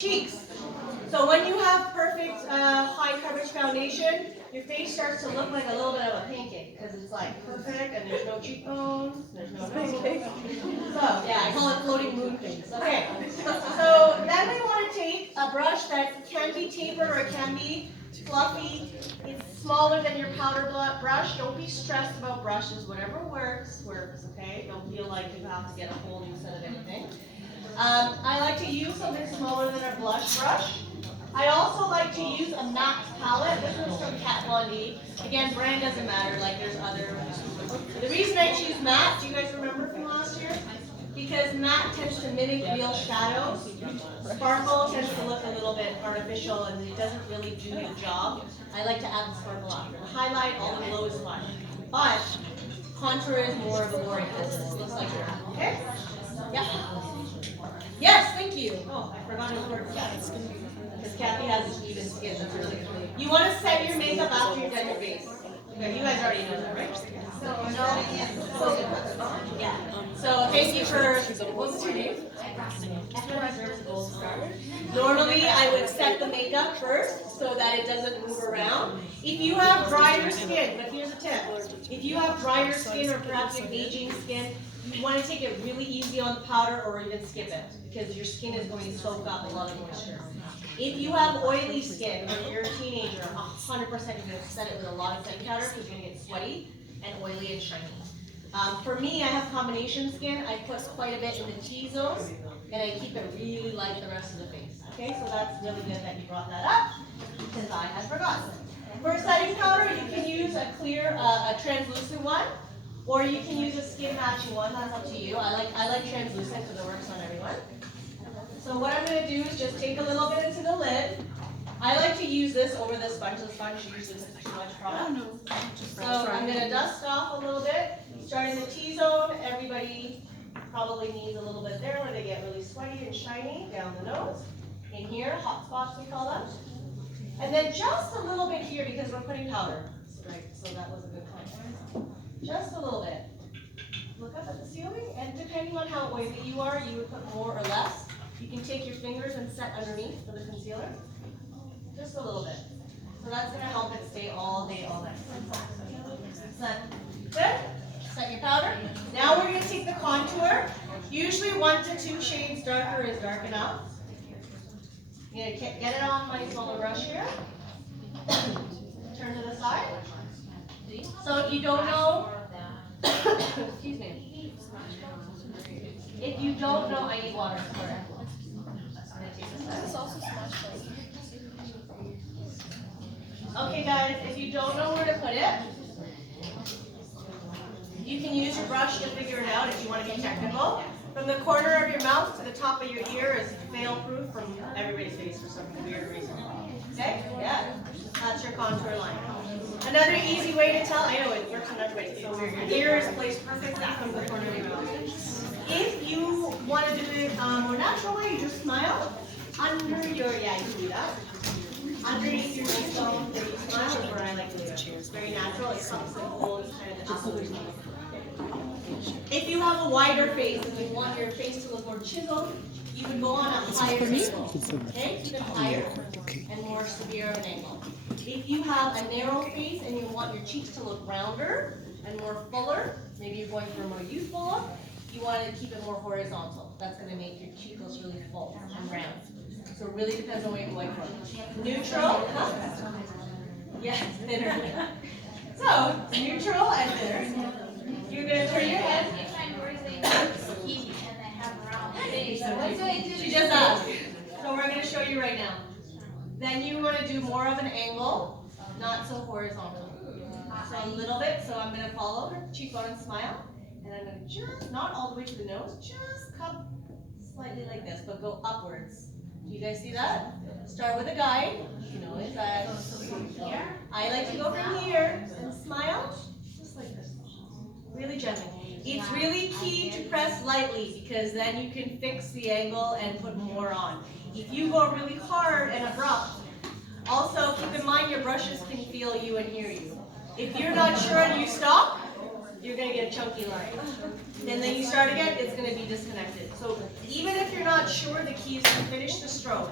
Cheeks. So when you have perfect high coverage foundation, your face starts to look like a little bit of a pancake because it's like perfect and there's no cheekbones, there's no nose. So yeah, I call it floating moon face. Okay. So then we want to take a brush that can be tapered or it can be fluffy. It's smaller than your powder brush. Don't be stressed about brushes. Whatever works, works. Okay. Don't feel like you have to get a whole new set of anything. I like to use something smaller than a blush brush. I also like to use a matte palette. This one's from Kat Von D. Again, brand doesn't matter, like there's other. The reason I choose matte, do you guys remember from last year? Because matte tends to mimic real shadows. Sparkle tends to look a little bit artificial and it doesn't really do the job. I like to add the sparkle after. The highlight, all the glow is fine. But contour is more of a boring business. It looks like you're at, okay? Yeah. Yes, thank you. Oh, I forgot his word. Yes. Because Kathy has even skin. That's really good. You want to set your makeup after you've done your face. Okay, you guys already know that, right? Yeah. So thank you for, what's your name? Normally I would set the makeup first so that it doesn't move around. If you have drier skin, but here's a tip. If you have drier skin or perhaps you have aging skin, you want to take it really easy on the powder or even skip it because your skin is going to soak up a lot of moisture. If you have oily skin or you're a teenager, 100% you're going to set it with a lot of setting powder because you're going to get sweaty and oily and shiny. For me, I have combination skin. I put quite a bit in the T-zone and I keep it really light the rest of the face. Okay, so that's really good that you brought that up because I had forgotten. For setting powder, you can use a clear, a translucent one. Or you can use a skin matching one, that's up to you. I like translucent because it works on everyone. So what I'm going to do is just take a little bit into the lid. I like to use this over the sponge. The sponge usually has too much product. So I'm going to dust off a little bit. Starting the T-zone, everybody probably needs a little bit there where they get really sweaty and shiny down the nose. In here, hot spots we call them. And then just a little bit here because we're putting powder. Right, so that was a good comment. Just a little bit. Look up at the ceiling, and depending on how oily you are, you would put more or less. You can take your fingers and set underneath for the concealer. Just a little bit. So that's going to help it stay all day, all night. Set. Good? Set your powder. Now we're going to take the contour. Usually 1 to 2 shades darker is dark enough. I'm going to get it on my smaller brush here. Turn to the side. So if you don't know, excuse me. If you don't know, I need water for it. This is also smashed. Okay, guys, if you don't know where to put it, you can use your brush to figure it out if you want to be technical. From the corner of your mouth to the top of your ear is fail-proof from everybody's face for some weird reason. Okay? Yeah. That's your contour line. Another easy way to tell, I know it works on everybody, it's so weird. Your ear is placed perfectly from the corner of your mouth. If you want to do it more natural way, you just smile. Under your, yeah, you can do that. Underneath your cheekbone, where you smile is where I like to do it. It's very natural, it comes and holds kind of the upper. If you have a wider face and you want your face to look more chiseled, you would go on a higher angle. Okay? Even higher and more severe of an angle. If you have a narrow face and you want your cheeks to look rounder and more fuller, maybe you're going for a more youthful look, you want to keep it more horizontal. That's going to make your cheek look really full and round. So it really depends on what you're going for. Neutral. Yeah, thinner. So, neutral and thinner. You're going to turn your head. She just asked. So we're going to show you right now. Then you want to do more of an angle, not so horizontal. So a little bit. So I'm going to follow her cheekbone and smile. And I'm going to just, not all the way to the nose, just come slightly like this, but go upwards. Do you guys see that? Start with a guide. You know, is that here? I like to go from here and smile, just like this. Really gently. It's really key to press lightly because then you can fix the angle and put more on. If you go really hard and abrupt, also keep in mind your brushes can feel you and hear you. If you're not sure and you stop, you're going to get a chunky line. And then you start again, it's going to be disconnected. So even if you're not sure, the key is to finish the stroke,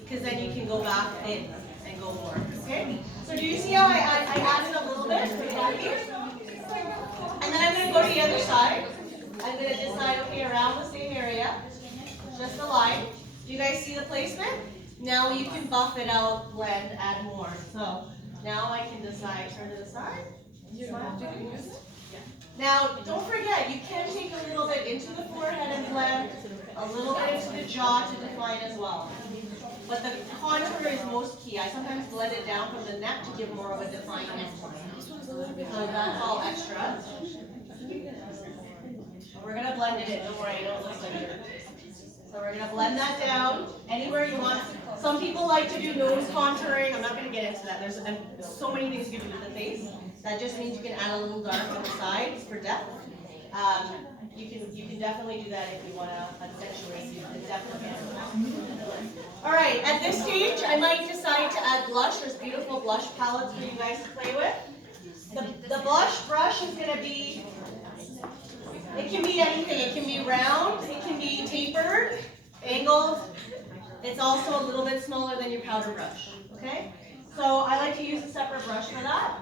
because then you can go back in and go more. Okay? So do you see how I added a little bit for the back here? And then I'm going to go to the other side. I'm going to decide, okay, around the same area, just a line. Do you guys see the placement? Now you can buff it out, blend, add more. So now I can decide, turn to the side. Now, don't forget, you can take a little bit into the forehead and blend, a little bit into the jaw to define as well. But the contour is most key. I sometimes blend it down from the neck to give more of a defined neckline. So that's all extra. We're going to blend it in. Don't worry, I don't look like it. So we're going to blend that down anywhere you want. Some people like to do nose contouring. I'm not going to get into that. There's so many things you can do with the face. That just means you can add a little dark on the sides for depth. You can definitely do that if you want to accentuate. You can definitely can. All right, at this stage, I might decide to add blush. There's beautiful blush palettes for you guys to play with. The blush brush is going to be, it can be anything. It can be round, it can be tapered, angled. It's also a little bit smaller than your powder brush, okay? So I like to use a separate brush for that.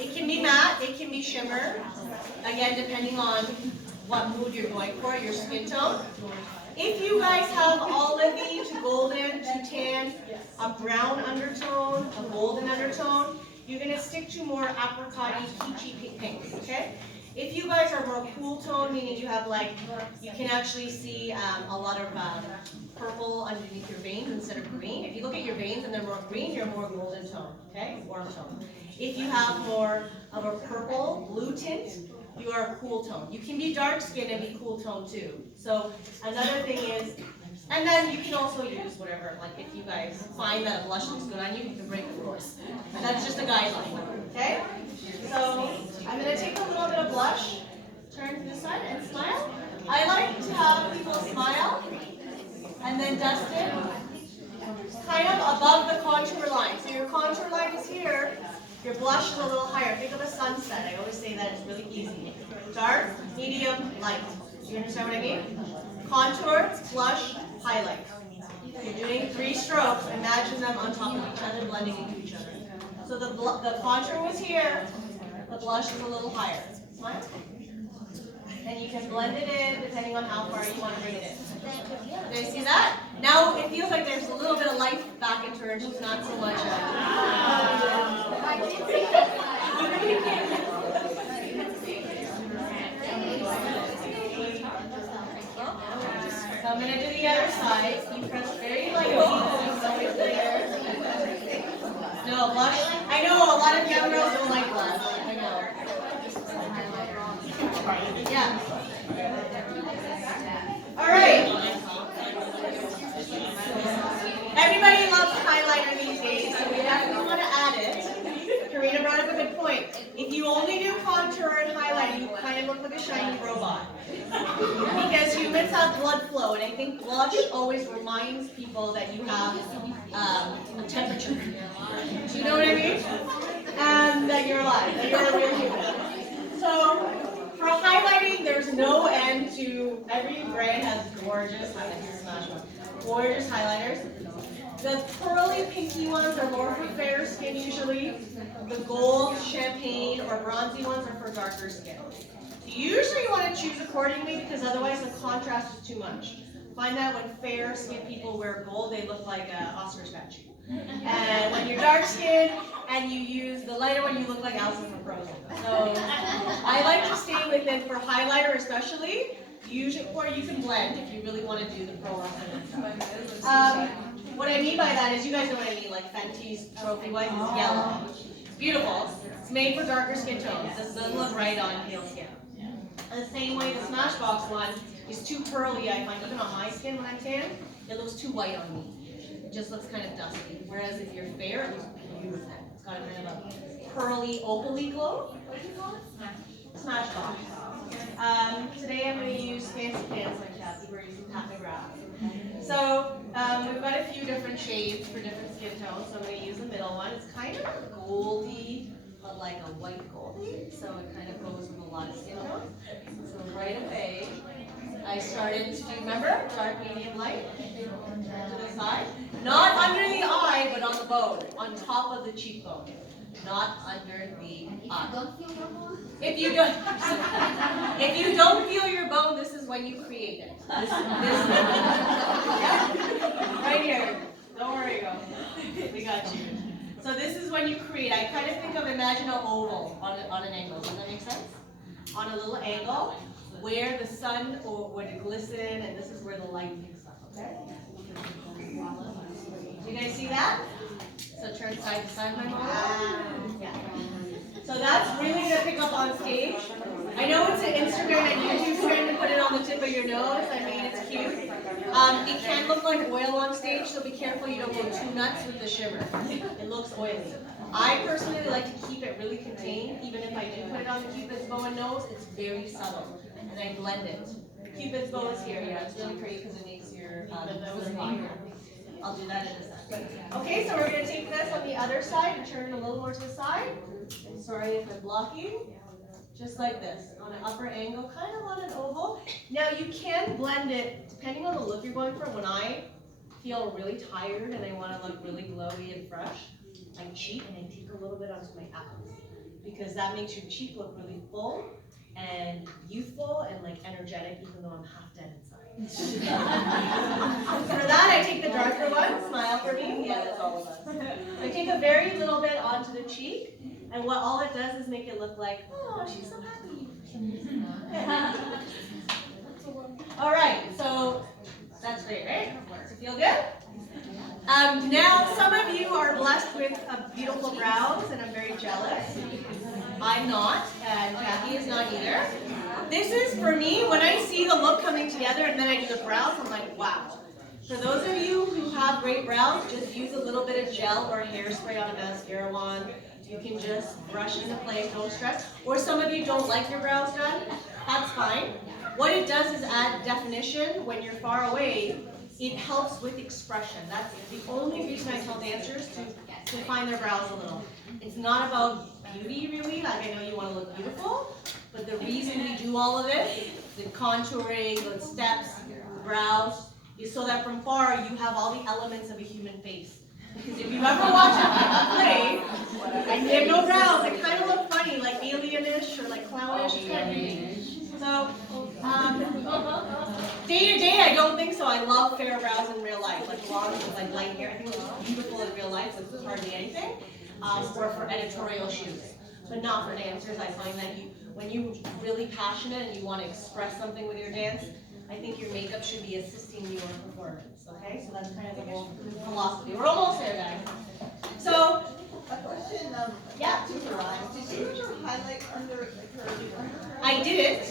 It can be matte, it can be shimmer, again depending on what mood you're going for, your skin tone. If you guys have olivey to golden to tan, a brown undertone, a golden undertone, you're going to stick to more apricot-y, peachy pinks, okay? If you guys are more cool tone, meaning you have like, you can actually see a lot of purple underneath your veins instead of green. If you look at your veins and they're more green, you're more golden tone, okay? Warm tone. If you have more of a purple, blue tint, you are a cool tone. You can be dark skinned and be cool tone too. So another thing is, and then you can also use whatever, like if you guys find that a blush looks good on you, you can break the rules. That's just a guideline, okay? So I'm going to take a little bit of blush, turn to the side and smile. I like to have people smile and then dust it kind of above the contour line. So your contour line is here, your blush is a little higher. Think of a sunset. I always say that it's really easy. Dark, medium, light. Do you understand what I mean? Contour, blush, highlight. You're doing 3 strokes. Imagine them on top of each other, blending into each other. So the contour was here, the blush is a little higher. Smile. And you can blend it in depending on how far you want to bring it in. Do you see that? Now it feels like there's a little bit of life back into her and she's not so much So I'm going to do the other side. You press very lightly. No, blush. I know a lot of young girls don't like blush. I know. Yeah. All right. Everybody loves highlighter these days, so we definitely want to add it. Karina brought up a good point. If you only do contour and highlight, you kind of look like a shiny robot. Because humans have blood flow, and I think blush always reminds people that you have a temperature. Do you know what I mean? And that you're alive, that you're a real human. So, for highlighting, there's no end to, every brand has gorgeous highlighters. Gorgeous highlighters. The pearly pinky ones are more for fair skin usually. The gold, champagne, or bronzy ones are for darker skin. Usually you want to choose accordingly because otherwise the contrast is too much. Find that when fair skin people wear gold, they look like an Oscar statue. And when you're dark skinned and you use the lighter one, you look like Elsa from Frozen. So I like to stay within, for highlighter especially, usually, or you can blend if you really want to do the pro or what I mean by that is, you guys know what I mean, like Fenty's Trophy White is yellow. It's beautiful. It's made for darker skin tones. This doesn't look right on pale skin. And the same way the Smashbox one is too pearly, I find. Even on my skin when I'm tan, it looks too white on me. It just looks kind of dusty. Whereas if you're fair, it looks beautiful. It's got a kind of a pearly, opaly glow. What do you call it? Smashbox. Today I'm going to use Fancy Pants like Kathy. We're using Pat McGrath. So We've got a few different shades for different skin tones, so I'm going to use the middle one. It's kind of a goldy, but like a white goldie, so it kind of goes with a lot of skin tones. So right away, I started to, remember, dark, medium, light, to the side. Not under the eye, but on the bone, on top of the cheekbone, not under the eye. If you don't feel your bone, this is when you create it. This yeah. Right here. Don't worry, girl. We got you. So this is when you create. I kind of think of, imagine an oval on an angle. Does that make sense? On a little angle where the sun would glisten, and this is where the light picks up. Okay? Do you guys see that? So turn side to side, my mom. Yeah. So that's really going to pick up on stage. I know it's an Instagram and YouTube trend to put it on the tip of your nose. I mean, it's cute. It can look like oil on stage, so be careful you don't go too nuts with the shimmer. It looks oily. I personally like to keep it really contained. Even if I do put it on the Cupid's bow and nose, it's very subtle. And I blend it. Cupid's bow is here. Yeah, it's really pretty because it makes your nose longer. I'll do that in a second. Okay, so we're going to take this on the other side and turn it a little more to the side. I'm sorry if I'm blocking. Just like this, on an upper angle, kind of on an oval. Now you can blend it, depending on the look you're going for. When I feel really tired and I want to look really glowy and fresh, I cheat and I take a little bit onto my eyes. Because that makes your cheek look really full and youthful and like energetic, even though I'm half dead inside. For that, I take the darker one. Smile for me. Yeah, that's all of us. I take a very little bit onto the cheek, and what all it does is make it look like, oh, she's so happy. All right, so that's great, right? Does it feel good? Now, some of you are blessed with beautiful brows, and I'm very jealous. I'm not, and Kathy is not either. This is, for me, when I see the look coming together and then I do the brows, I'm like, wow. For those of you who have great brows, just use a little bit of gel or hairspray on a mascara wand. You can just brush into place, don't stress. Or some of you don't like your brows done, that's fine. What it does is add definition. When you're far away, it helps with expression. That's the only reason I tell dancers to define their brows a little. It's not about beauty, really. Like, I know you want to look beautiful, but the reason we do all of it, the contouring, the steps, the brows, is so that from far you have all the elements of a human face. Because if you ever watch a play and you have no brows, it kind of look funny, like alienish or like clownish. It's kind of creepy. So, day to day, I don't think so. I love fair brows in real life, like long with like light hair. I think it looks beautiful in real life with hardly anything, or for editorial shoots, but not for dancers. I find that when you're really passionate and you want to express something with your dance, I think your makeup should be assisting your performance. Okay, so that's kind of the whole philosophy. We're almost there, guys. So, A question, yeah. Did you ever highlight under the curly? I didn't.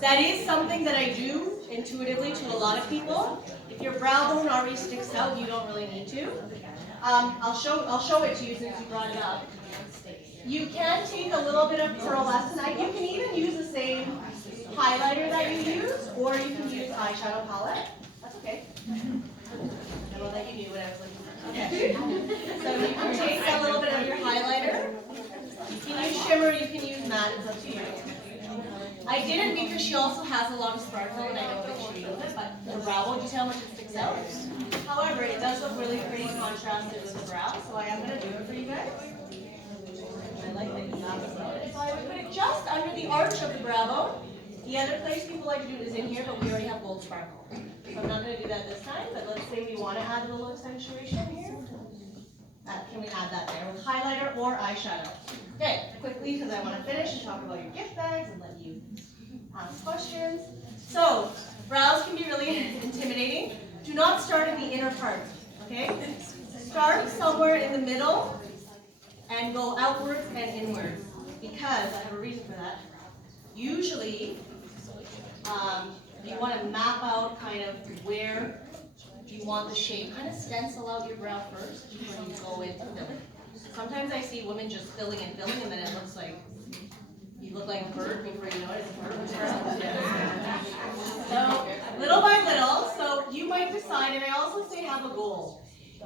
That is something that I do intuitively to a lot of people. If your brow bone already sticks out, you don't really need to. I'll show it to you since you brought it up. You can take a little bit of pearlescent. You can even use the same highlighter that you use, or you can use eyeshadow palette. That's okay. I know that you knew what I was looking for. Okay. So you can take a little bit of your highlighter. You can use shimmer, you can use matte, it's up to you. I didn't because she also has a lot of sparkle and I know that she feels it, but the brow bone, do you see how much it sticks out? However, it does look really pretty contrasted with the brow, so I am going to do it for you guys. I like that you have it. So I would put it just under the arch of the brow bone. The other place people like to do it is in here, but we already have gold sparkle. So I'm not going to do that this time, but let's say we want to add a little accentuation here. Can we add that there with highlighter or eyeshadow? Okay, quickly because I want to finish and talk about your gift bags and let you ask questions. So, brows can be really intimidating. Do not start in the inner part, okay? Start somewhere in the middle and go outwards and inwards because I have a reason for that. Usually, you want to map out kind of where you want the shape. Kind of stencil out your brow first before you go into filling. Sometimes I see women just filling, and then it looks like you look like a bird before you know it. It's a bird's brow. So little by little. So you might decide, and I also say have a goal.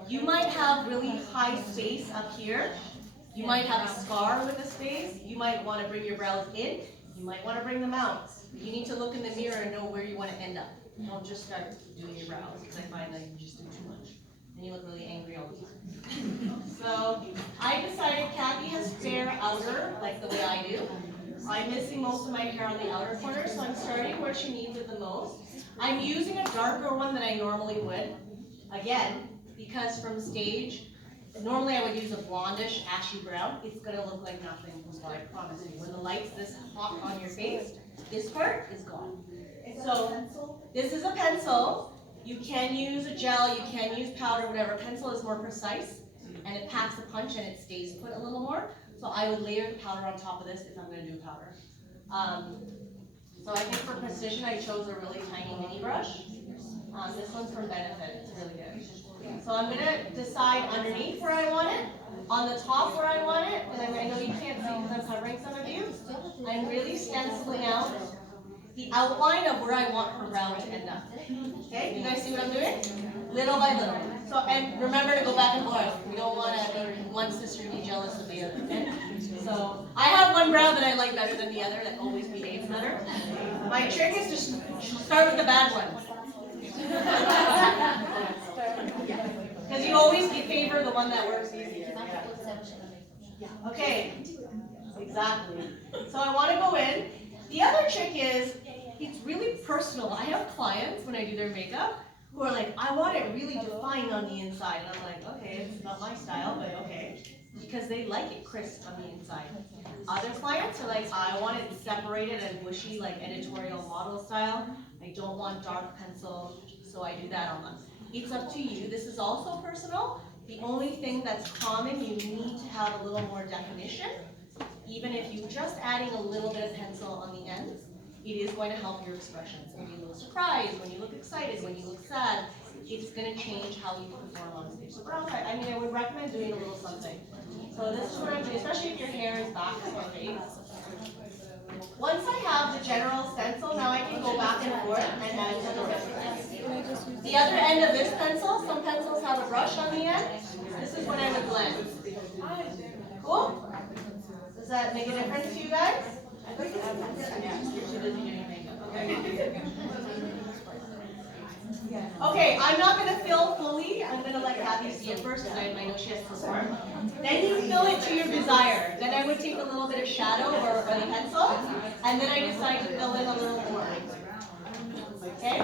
You might have really high space up here. You might have a scar with a space. You might want to bring your brows in. You might want to bring them out. You need to look in the mirror and know where you want to end up. Don't just start doing your brows, because I find that you just do too much. And you look really angry all the time. So I decided Kathy has fair outer, like the way I do. I'm missing most of my hair on the outer corner, so I'm starting where she needs it the most. I'm using a darker one than I normally would. Again, because from stage, normally I would use a blondish, ashy brown. It's gonna look like nothing, so I promise you. When the light's this hot on your face, this part is gone. So this is a pencil. You can use a gel, you can use powder, whatever. Pencil is more precise, and it packs a punch and it stays put a little more. So I would layer the powder on top of this if I'm gonna do powder. So I think for precision, I chose a really tiny mini brush. This one's from Benefit, it's really good. So I'm gonna decide underneath where I want it, on the top where I want it, and I know you can't see because I'm covering some of you. I'm really stenciling out the outline of where I want her brow to end up. Okay, you guys see what I'm doing? Little by little. So, and remember to go back and forth. We don't want to be one sister be jealous of the other, okay? So, I have one brow that I like better than the other, that always behaves better. My trick is to start with the bad one. Because you always favor the one that works easier. Okay, exactly. So I want to go in. The other trick is, it's really personal. I have clients, when I do their makeup, who are like, I want it really defined on the inside. And I'm like, okay, it's not my style, but okay. Because they like it crisp on the inside. Other clients are like, I want it separated and bushy, like editorial model style. I don't want dark pencil, so I do that on them. It's up to you. This is also personal. The only thing that's common, you need to have a little more definition. Even if you're just adding a little bit of pencil on the ends, it is going to help your expressions. When you look surprised, when you look excited, when you look sad, it's going to change how you perform on stage. So brows, I mean, I would recommend doing a little something. So this is what I'm doing, especially if your hair is back from your face. Once I have the general stencil, now I can go back and forth and add to the rest. The other end of this pencil, some pencils have a brush on the end. This is when I would blend. Cool? Does that make a difference to you guys? Yeah, you're too busy doing makeup. Okay. Okay, I'm not going to fill fully. I'm going to let Kathy see it first because I know she has to perform. Then you fill it to your desire. Then I would take a little bit of shadow or the pencil, and then I decide to fill in a little more. Okay?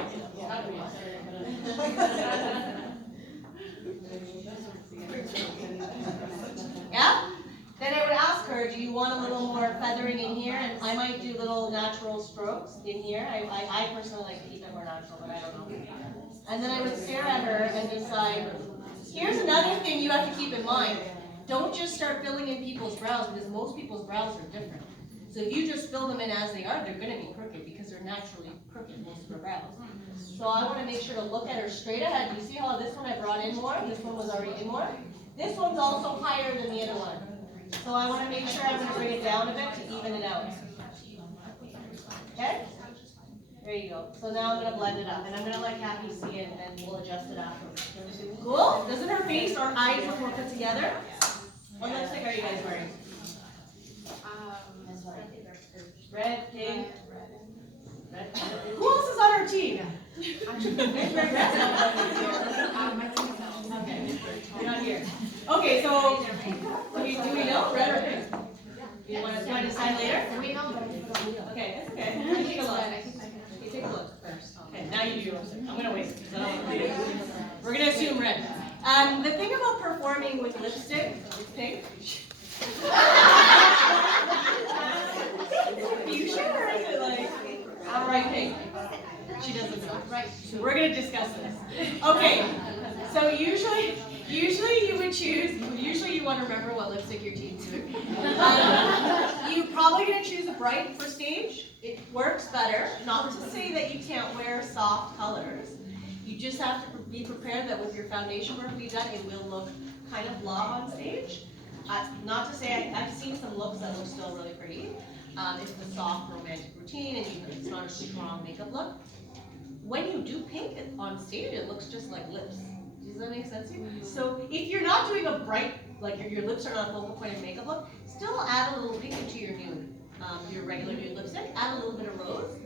Yeah? Then I would ask her, do you want a little more feathering in here? And I might do little natural strokes in here. I personally like to keep it more natural, but I don't know. And then I would stare at her and decide, here's another thing you have to keep in mind. Don't just start filling in people's brows, because most people's brows are different. So if you just fill them in as they are, they're going to be crooked because they're naturally crooked, most of her brows. So I want to make sure to look at her straight ahead. You see how this one I brought in more? This one was already in more. This one's also higher than the other one. So I want to make sure I'm going to bring it down a bit to even it out. Okay? There you go. So now I'm going to blend it up. And I'm going to let Kathy see it, and we'll adjust it afterwards. Cool? Doesn't her face or eyes look more put together? What lipstick are you guys wearing? Red, pink. Red. Who else is on our team? Okay, you're not here. Okay, so do we know red or pink? Do you want to decide later? We know. Okay, it's okay. You take a look. You take a look first. Okay, now you do your lipstick. I'm gonna wait. So we're gonna assume red. The thing about performing with lipstick is pink. Fuchsia or is it like outright pink? She doesn't know. Right. We're gonna discuss this. Okay. So usually you would choose. Usually you want to remember what lipstick your team's doing. You're probably gonna choose a bright for stage. It works better. Not to say that you can't wear soft colors. You just have to be prepared that with your foundation work we've done, it will look kind of blob on stage. Not to say I've seen some looks that look still really pretty. It's the soft romantic routine, and it's not a strong makeup look. When you do pink on stage, it looks just like lips. Does that make sense to you? So if you're not doing a bright, like your lips are not a focal point of makeup look, still add a little pink into your nude, your regular nude lipstick. Add a little bit of rose.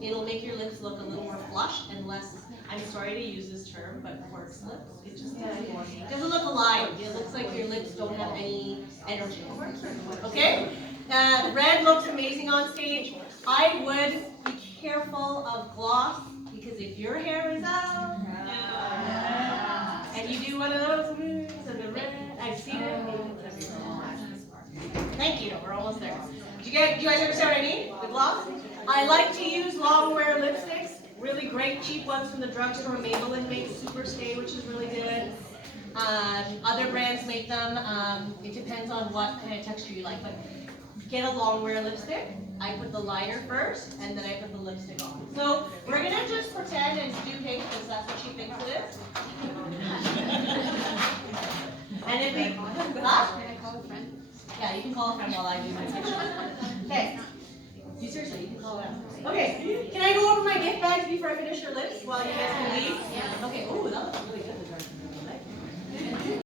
It'll make your lips look a little more flush and less, I'm sorry to use this term, but corpse lips. It just doesn't look alive. It looks like your lips don't have any energy. Okay? Red looks amazing on stage. I would be careful of gloss because if your hair is out and you do one of those moves and the red, I've seen it. Thank you. We're almost there. Do you guys understand what I mean? The gloss? I like to use long wear lipsticks. Really great cheap ones from the drugstore. Maybelline makes Super Stay, which is really good. Other brands make them. It depends on what kind of texture you like. But get a long wear lipstick. I put the liner first, and then I put the lipstick on. So we're gonna just pretend and do pink because that's what she thinks it is. And if we, huh? Can I call a friend? Yeah, you can call a friend while I do my picture. Okay. You seriously, you can call them. Okay, can I go over my gift bags before I finish your lips while you guys can leave? Okay, oh,